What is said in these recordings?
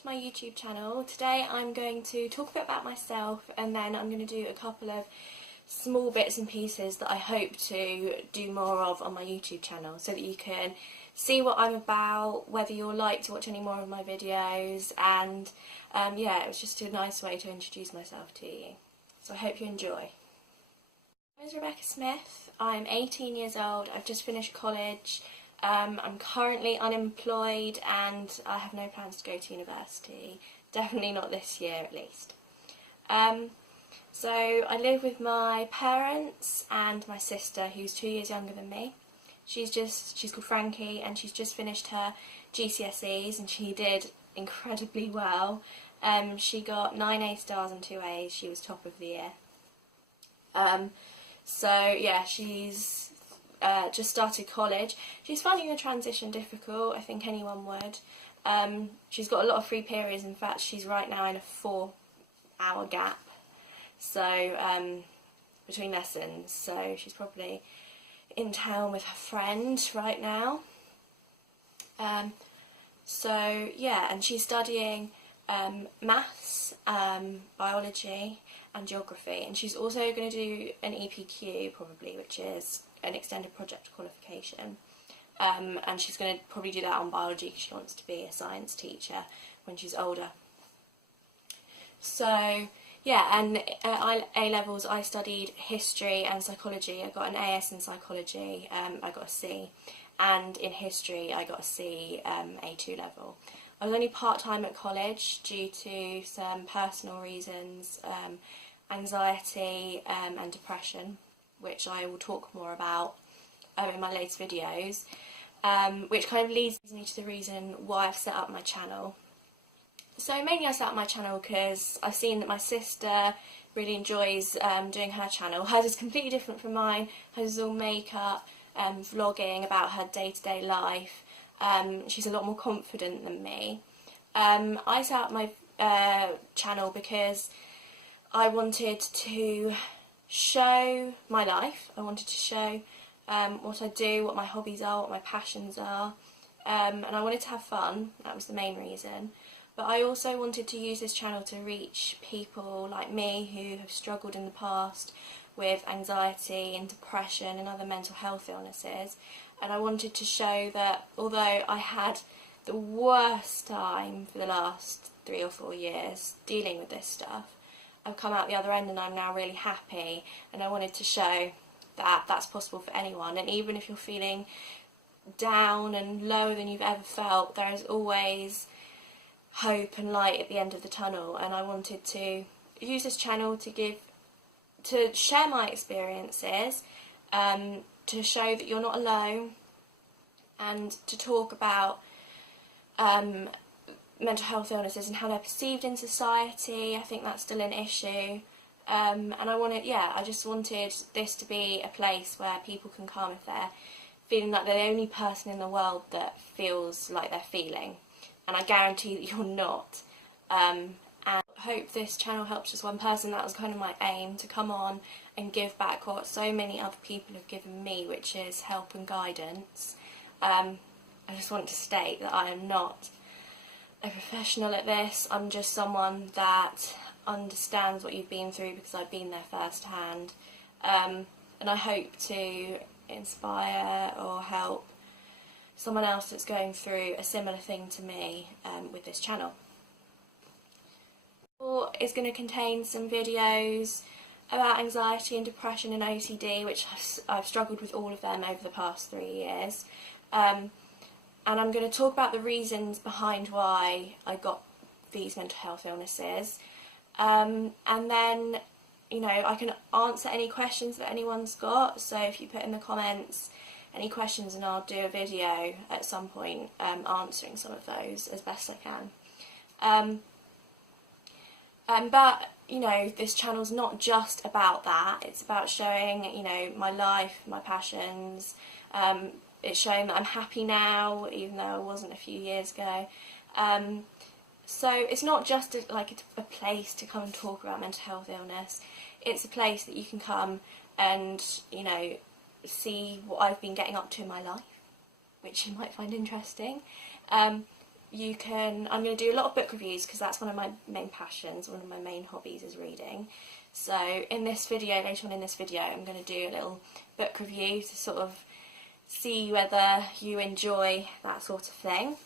To my YouTube channel. Today I'm going to talk a bit about myself, and then I'm going to do a couple of small bits and pieces that I hope to do more of on my YouTube channel, so that you can see what I'm about, whether you'll like to watch any more of my videos, and yeah, it was just a nice way to introduce myself to you. So I hope you enjoy. My name is Rebecca Smith. I'm 18 years old. I've just finished college. I'm currently unemployed and I have no plans to go to university. Definitely not this year at least. So I live with my parents and my sister, who's 2 years younger than me. She's called Frankie, and she's just finished her GCSEs and she did incredibly well. She got 9 A stars and 2 A's. She was top of the year. So yeah, she's just started college. She's finding the transition difficult. I think anyone would. She's got a lot of free periods. In fact, she's right now in a 4-hour gap, so between lessons. So she's probably in town with her friend right now. So yeah, and she's studying maths, biology and geography, and she's also going to do an EPQ probably, which is an extended project qualification, and she's going to probably do that on biology because she wants to be a science teacher when she's older. So yeah, and at A-levels I studied history and psychology. I got an AS in psychology, I got a C, and in history I got a C, A2 level. I was only part-time at college due to some personal reasons, anxiety and depression, which I will talk more about in my latest videos, which kind of leads me to the reason why I've set up my channel. So mainly I set up my channel because I've seen that my sister really enjoys doing her channel. Hers is completely different from mine. Hers is all makeup, vlogging about her day-to-day life. She's a lot more confident than me. I set up my channel because I wanted to show my life. I wanted to show what I do, what my hobbies are, what my passions are, and I wanted to have fun. That was the main reason. But I also wanted to use this channel to reach people like me who have struggled in the past with anxiety and depression and other mental health illnesses. And I wanted to show that although I had the worst time for the last 3 or 4 years dealing with this stuff, I've come out the other end and I'm now really happy, and I wanted to show that that's possible for anyone. And even if you're feeling down and lower than you've ever felt, there is always hope and light at the end of the tunnel. And I wanted to use this channel to share my experiences, to show that you're not alone, and to talk about mental health illnesses and how they're perceived in society. I think that's still an issue, and I just wanted this to be a place where people can come if they're feeling like they're the only person in the world that feels like they're feeling, and I guarantee that you're not. And I hope this channel helps just one person. That was kind of my aim, to come on and give back what so many other people have given me, which is help and guidance. I just want to state that I am not a professional at this. I'm just someone that understands what you've been through because I've been there firsthand, and I hope to inspire or help someone else that's going through a similar thing to me with this channel. It's going to contain some videos about anxiety and depression and OCD, which I've struggled with all of them over the past 3 years. And I'm going to talk about the reasons behind why I got these mental health illnesses. And then, you know, I can answer any questions that anyone's got. So if you put in the comments any questions, and I'll do a video at some point answering some of those as best I can. But, you know, this channel's not just about that. It's about showing, you know, my life, my passions. It's showing that I'm happy now, even though I wasn't a few years ago. So it's not just a place to come and talk about mental health illness. It's a place that you can come and, you know, see what I've been getting up to in my life, which you might find interesting. I'm going to do a lot of book reviews because that's one of my main passions, one of my main hobbies is reading. So in this video, later on in this video, I'm going to do a little book review to sort of see whether you enjoy that sort of thing.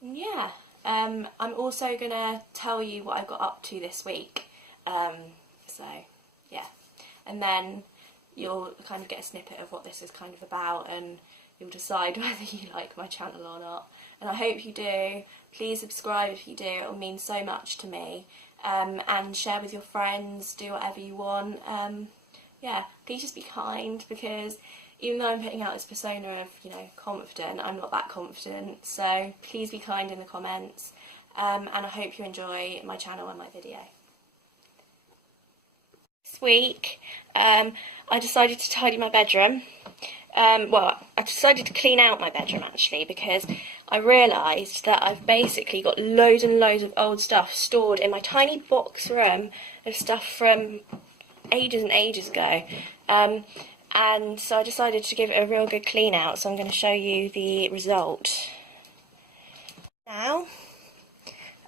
Yeah, I'm also going to tell you what I got up to this week. So yeah, and then you'll kind of get a snippet of what this is kind of about, and you'll decide whether you like my channel or not. And I hope you do. Please subscribe if you do, it'll mean so much to me. And share with your friends, do whatever you want. Yeah, please just be kind, because even though I'm putting out this persona of, you know, confident, I'm not that confident. So please be kind in the comments. And I hope you enjoy my channel and my video. This week, I decided to tidy my bedroom. Well, I decided to clean out my bedroom actually, because I realised that I've basically got loads and loads of old stuff stored in my tiny box room of stuff from ages and ages ago. And so I decided to give it a real good clean out, so I'm going to show you the result. Now,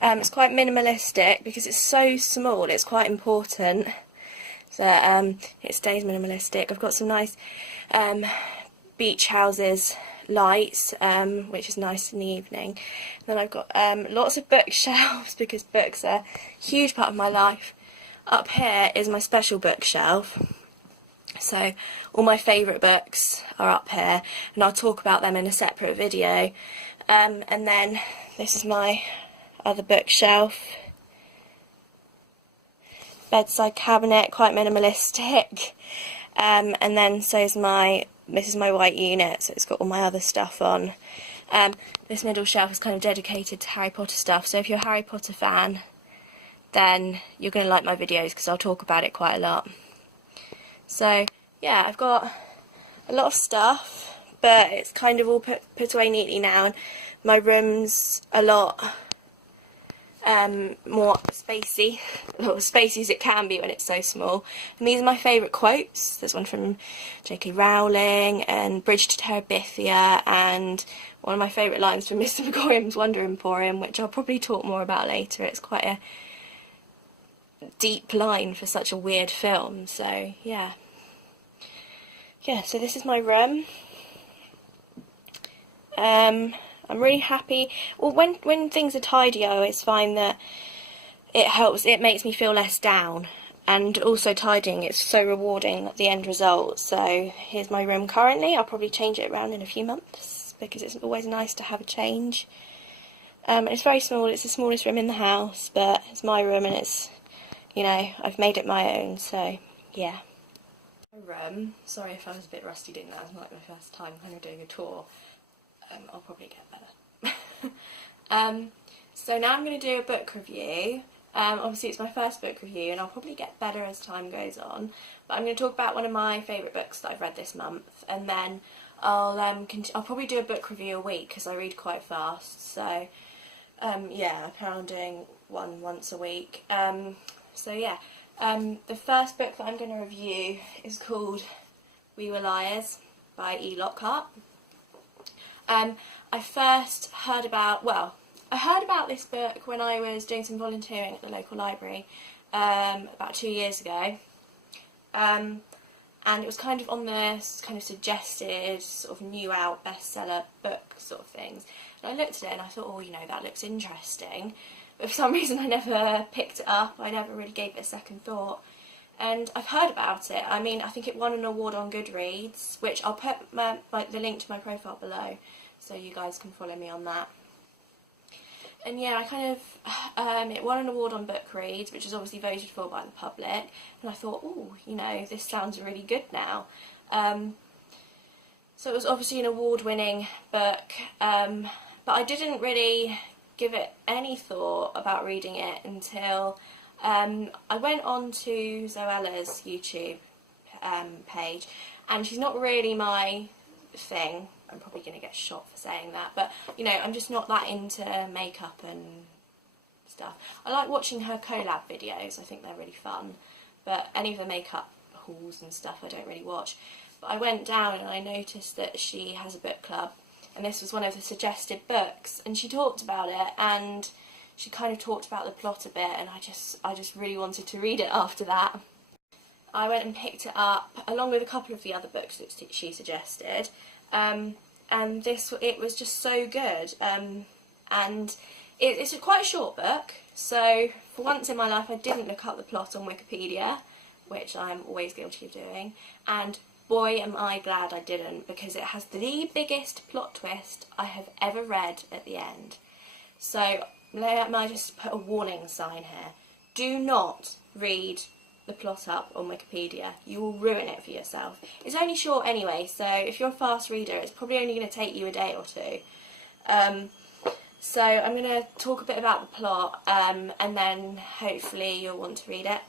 it's quite minimalistic because it's so small, it's quite important that it stays minimalistic. I've got some nice beach houses lights, which is nice in the evening. And then I've got lots of bookshelves because books are a huge part of my life. Up here is my special bookshelf. So all my favourite books are up here, and I'll talk about them in a separate video. And then this is my other bookshelf. Bedside cabinet, quite minimalistic. And then this is my white unit, so it's got all my other stuff on. This middle shelf is kind of dedicated to Harry Potter stuff, so if you're a Harry Potter fan, then you're going to like my videos because I'll talk about it quite a lot. So yeah, I've got a lot of stuff, but it's kind of all put away neatly now, and my room's a lot more spacey, or spacey as it can be when it's so small. And these are my favourite quotes. There's one from J.K. Rowling and Bridge to Terabithia, and one of my favourite lines from Mr. McGoyam's Wonder Emporium, which I'll probably talk more about later. It's quite a deep line for such a weird film, so yeah. Yeah, so this is my room. I'm really happy. Well, when things are tidy, I always find that it makes me feel less down. And also tidying, it's so rewarding, the end result. So here's my room currently. I'll probably change it around in a few months, because it's always nice to have a change. It's very small, it's the smallest room in the house, but it's my room and it's, you know, I've made it my own, so yeah. Room. Sorry if I was a bit rusty doing that, it's not like my first time kind of doing a tour. I'll probably get better. So now I'm going to do a book review. Obviously it's my first book review, and I'll probably get better as time goes on, but I'm going to talk about one of my favourite books that I've read this month, and then I'll probably do a book review a week because I read quite fast, so yeah, I plan on doing one once a week. So yeah, the first book that I'm going to review is called We Were Liars by E. Lockhart. I first heard about, I heard about this book when I was doing some volunteering at the local library about 2 years ago, and it was kind of on this kind of suggested sort of new out bestseller book sort of things, and I looked at it and I thought, oh, you know, that looks interesting, but for some reason I never picked it up. I never really gave it a second thought, and I've heard about it. I mean, I think it won an award on Goodreads, which I'll put the link to my profile below so you guys can follow me on that. And yeah, I kind of, it won an award on Bookreads, which is obviously voted for by the public, and I thought, oh, you know, this sounds really good now. So it was obviously an award-winning book, but I didn't really give it any thought about reading it until I went on to Zoella's YouTube page, and she's not really my thing. I'm probably going to get shot for saying that, but you know, I'm just not that into makeup and stuff. I like watching her collab videos, I think they're really fun, but any of the makeup hauls and stuff I don't really watch. But I went down and I noticed that she has a book club, and this was one of the suggested books, and she talked about it, and she kind of talked about the plot a bit, and I just really wanted to read it after that. I went and picked it up along with a couple of the other books that she suggested, and it was just so good. And it's quite a short book, so for once in my life I didn't look up the plot on Wikipedia, which I'm always guilty of doing, and boy am I glad I didn't, because it has the biggest plot twist I have ever read at the end. So may I just put a warning sign here. Do not read the plot up on Wikipedia. You will ruin it for yourself. It's only short anyway, so if you're a fast reader, it's probably only going to take you a day or two. So I'm going to talk a bit about the plot, and then hopefully you'll want to read it.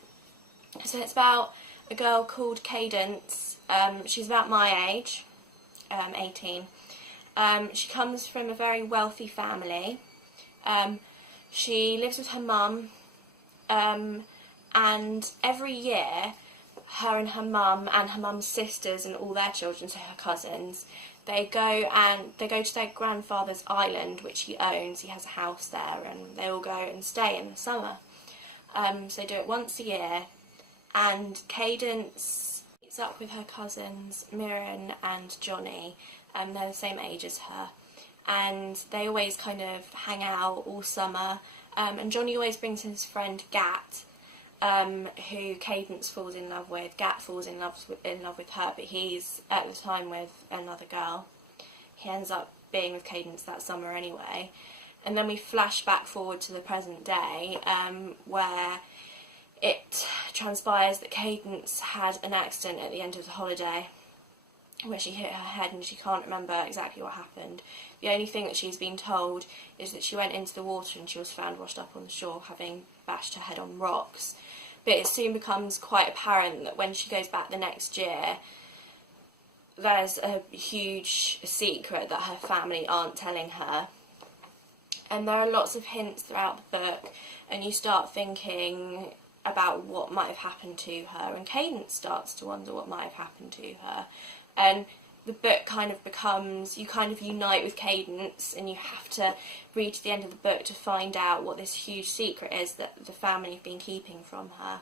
So it's about a girl called Cadence. She's about my age, 18. She comes from a very wealthy family. She lives with her mum, and every year her and her mum's sisters and all their children, so her cousins, they go to their grandfather's island, which he owns. He has a house there, and they all go and stay in the summer. So they do it once a year, and Cadence meets up with her cousins Mirren and Johnny, and they're the same age as her, and they always kind of hang out all summer, and Johnny always brings his friend Gat, who Cadence falls in love with. Gat falls in love with her, but he's at the time with another girl. He ends up being with Cadence that summer anyway. And then we flash back forward to the present day, where it transpires that Cadence had an accident at the end of the holiday, where she hit her head and she can't remember exactly what happened. The only thing that she's been told is that she went into the water and she was found washed up on the shore, having bashed her head on rocks. But it soon becomes quite apparent that when she goes back the next year, there's a huge secret that her family aren't telling her. And there are lots of hints throughout the book, and you start thinking about what might have happened to her, and Cadence starts to wonder what might have happened to her. And the book kind of becomes, you kind of unite with Cadence, and you have to read to the end of the book to find out what this huge secret is that the family have been keeping from her.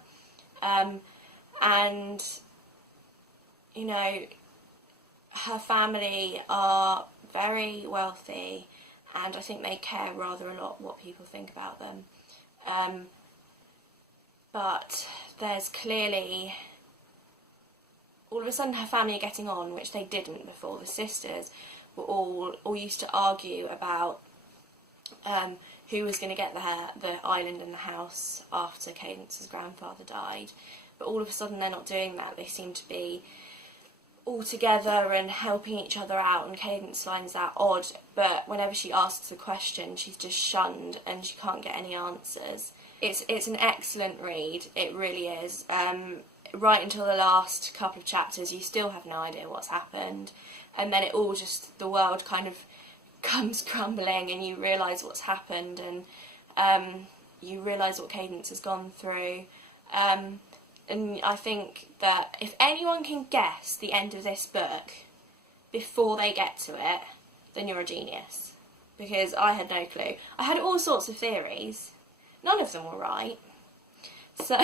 And, you know, her family are very wealthy, and I think they care rather a lot what people think about them. But there's clearly, all of a sudden her family are getting on, which they didn't before. The sisters were all used to argue about who was going to get the island and the house after Cadence's grandfather died. But all of a sudden they're not doing that. They seem to be all together and helping each other out, and Cadence finds that odd, but whenever she asks a question she's just shunned and she can't get any answers. It's an excellent read, it really is. Right until the last couple of chapters you still have no idea what's happened, and then it all just, the world kind of comes crumbling and you realise what's happened, and you realise what Cadence has gone through. And I think that if anyone can guess the end of this book before they get to it, then you're a genius. Because I had no clue. I had all sorts of theories. None of them were right. So,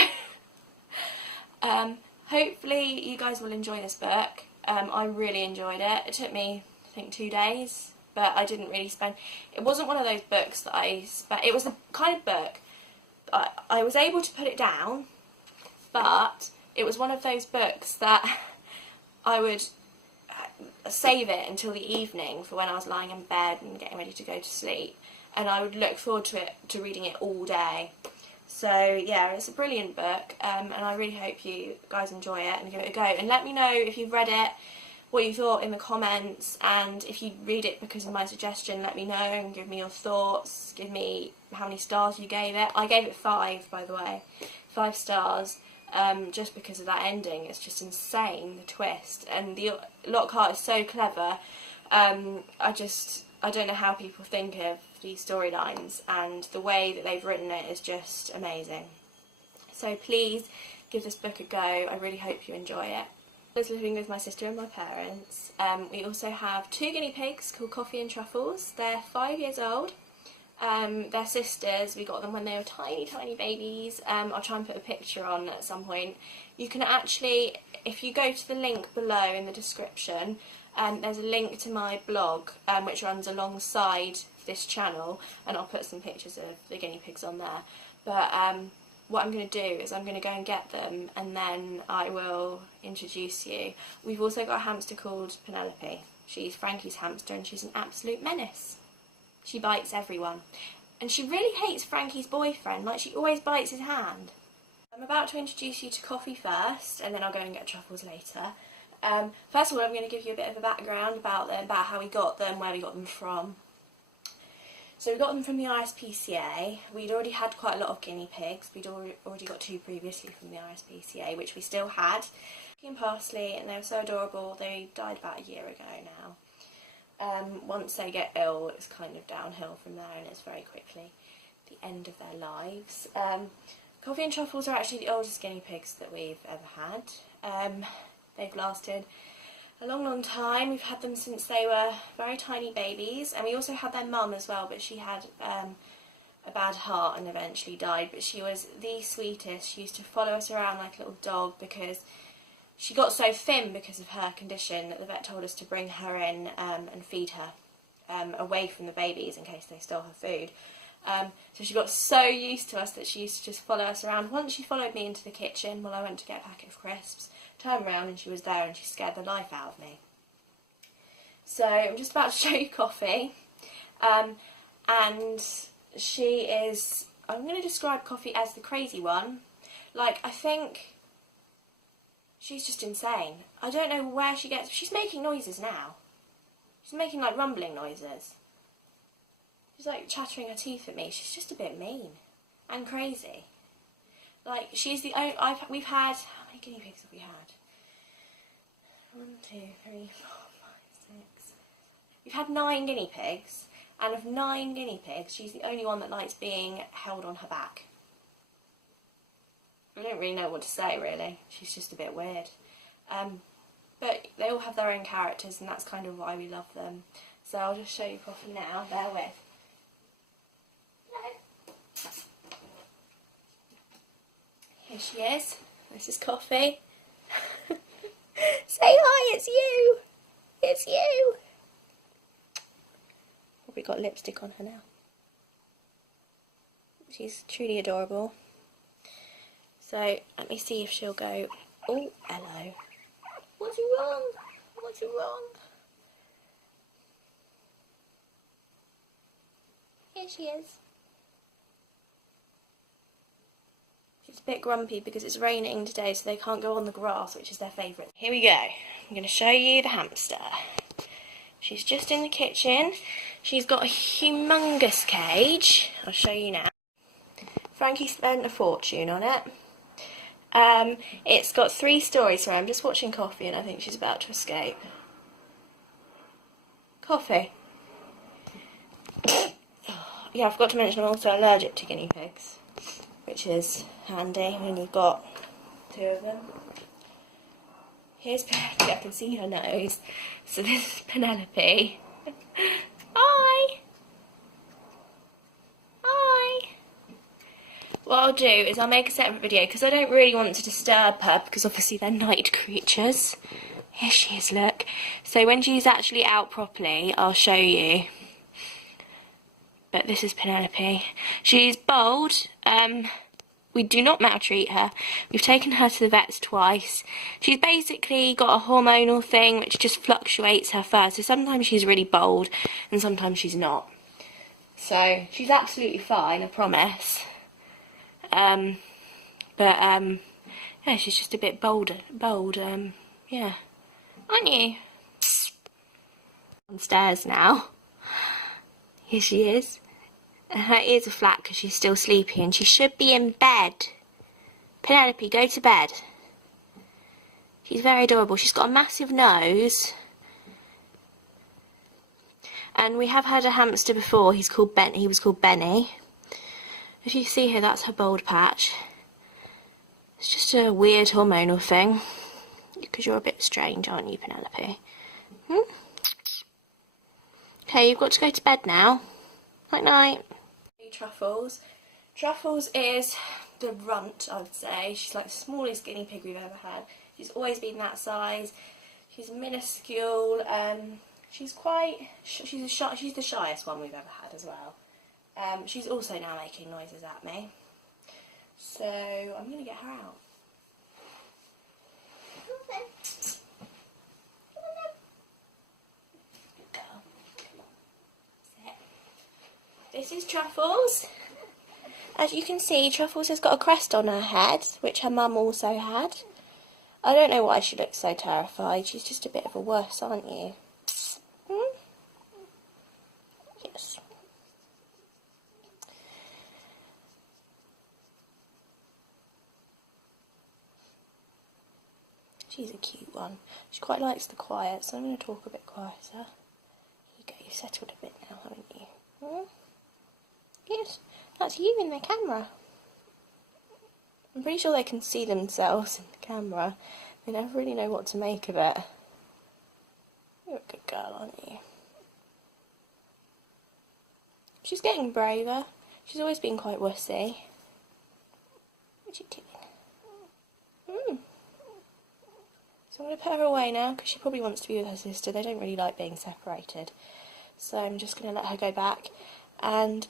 hopefully you guys will enjoy this book. I really enjoyed it. It took me, I think, 2 days. But I didn't really spend... It wasn't one of those books that I spent... It was the kind of book... I was able to put it down... But it was one of those books that I would save it until the evening for when I was lying in bed and getting ready to go to sleep. And I would look forward to reading it all day. So yeah, it's a brilliant book, and I really hope you guys enjoy it and give it a go. And let me know if you've read it, what you thought in the comments, and if you read it because of my suggestion, let me know and give me your thoughts. Give me how many stars you gave it. I gave it 5, by the way. 5 stars. Just because of that ending. It's just insane, the twist, and the Lockhart is so clever. I don't know how people think of these storylines, and the way that they've written it is just amazing. So please give this book a go. I really hope you enjoy it. is living with my sister and my parents. We also have 2 guinea pigs called Coffee and Truffles. They're 5 years old. They're sisters. We got them when they were tiny, tiny babies. I'll try and put a picture on at some point. You can actually, if you go to the link below in the description, there's a link to my blog, which runs alongside this channel, and I'll put some pictures of the guinea pigs on there. But what I'm going to do is I'm going to go and get them, and then I will introduce you. We've also got a hamster called Penelope. She's Frankie's hamster, and she's an absolute menace. She bites everyone. And she really hates Frankie's boyfriend, like she always bites his hand. I'm about to introduce you to Coffee first, and then I'll go and get Truffles later. First of all, I'm going to give you a bit of a background about them, about how we got them, where we got them from. So we got them from the ISPCA. We'd already had quite a lot of guinea pigs. We'd already got 2 previously from the ISPCA, which we still had. And Parsley, and they were so adorable. They died about a year ago now. Once they get ill, it's kind of downhill from there, and it's very quickly the end of their lives. Coffee and Truffles are actually the oldest guinea pigs that we've ever had. They've lasted a long, long time. We've had them since they were very tiny babies, and we also had their mum as well, but she had a bad heart and eventually died. But she was the sweetest. She used to follow us around like a little dog because she got so thin because of her condition that the vet told us to bring her in and feed her away from the babies in case they stole her food. So she got so used to us that she used to just follow us around. Once she followed me into the kitchen while I went to get a packet of crisps, turned around and she was there, and she scared the life out of me. So I'm just about to show you Coffee, and she is, I'm going to describe Coffee as the crazy one. Like, I think she's just insane. I don't know where she gets, she's making noises now. She's making like rumbling noises. She's like chattering her teeth at me. She's just a bit mean and crazy. Like, she's the only, we've had, how many guinea pigs have we had? 1, 2, 3, 4, 5, 6. We've had 9 guinea pigs, and of 9 guinea pigs, she's the only one that likes being held on her back. I don't really know what to say, really. She's just a bit weird. But they all have their own characters, and that's kind of why we love them. So I'll just show you Coffee now. Bear with. Here she is. This is Coffee. Say hi, it's you! It's you! Probably got lipstick on her now. She's truly adorable. So, let me see if she'll go, oh, hello. What's wrong? What's wrong? Here she is. She's a bit grumpy because it's raining today, so they can't go on the grass, which is their favourite. Here we go. I'm going to show you the hamster. She's just in the kitchen. She's got a humongous cage. I'll show you now. Frankie spent a fortune on it. It's got 3 stories. Sorry, I'm just watching Coffee and I think she's about to escape. Coffee. Yeah, I forgot to mention I'm also allergic to guinea pigs, which is handy when you've got 2 of them. Here's Penelope. I can see her nose. So this is Penelope. Hi! Hi! What I'll do is I'll make a separate video because I don't really want to disturb her because obviously they're night creatures. Here she is, look. So when she's actually out properly, I'll show you. But this is Penelope. She's bold. We do not maltreat her. We've taken her to the vets twice. She's basically got a hormonal thing which just fluctuates her fur. So sometimes she's really bold and sometimes she's not. So she's absolutely fine, I promise. Yeah, she's just a bit bold, yeah. Aren't you? Downstairs now. Here she is. Her ears are flat because she's still sleepy and she should be in bed. Penelope, go to bed. She's very adorable. She's got a massive nose. And we have had a hamster before. He was called Benny. If you see here, that's her bald patch. It's just a weird hormonal thing. Because you're a bit strange, aren't you, Penelope? Okay, you've got to go to bed now. Night night. Truffles. Truffles is the runt, I would say. She's like the smallest guinea pig we've ever had. She's always been that size. She's minuscule. She's the shyest one we've ever had as well. She's also now making noises at me. So I'm going to get her out. This is Truffles. As you can see, Truffles has got a crest on her head, which her mum also had. I don't know why she looks so terrified. She's just a bit of a wuss, aren't you? Yes. She's a cute one. She quite likes the quiet, so I'm going to talk a bit quieter. Here you go, you've settled a bit now, haven't you? Yes, that's you in the camera. I'm pretty sure they can see themselves in the camera. They never really know what to make of it. You're a good girl, aren't you? She's getting braver. She's always been quite wussy. What's she doing? So I'm going to put her away now because she probably wants to be with her sister. They don't really like being separated. So I'm just going to let her go back. And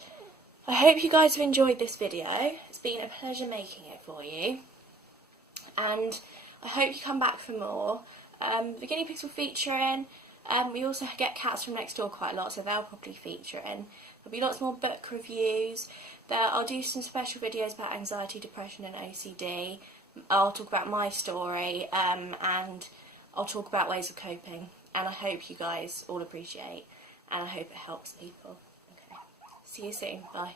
I hope you guys have enjoyed this video. It's been a pleasure making it for you. And I hope you come back for more. The guinea pigs will feature in. We also get cats from next door quite a lot, so they'll probably feature in. There'll be lots more book reviews. I'll do some special videos about anxiety, depression and OCD. I'll talk about my story, and I'll talk about ways of coping. And I hope you guys all appreciate, and I hope it helps people. Okay. See you soon. Bye.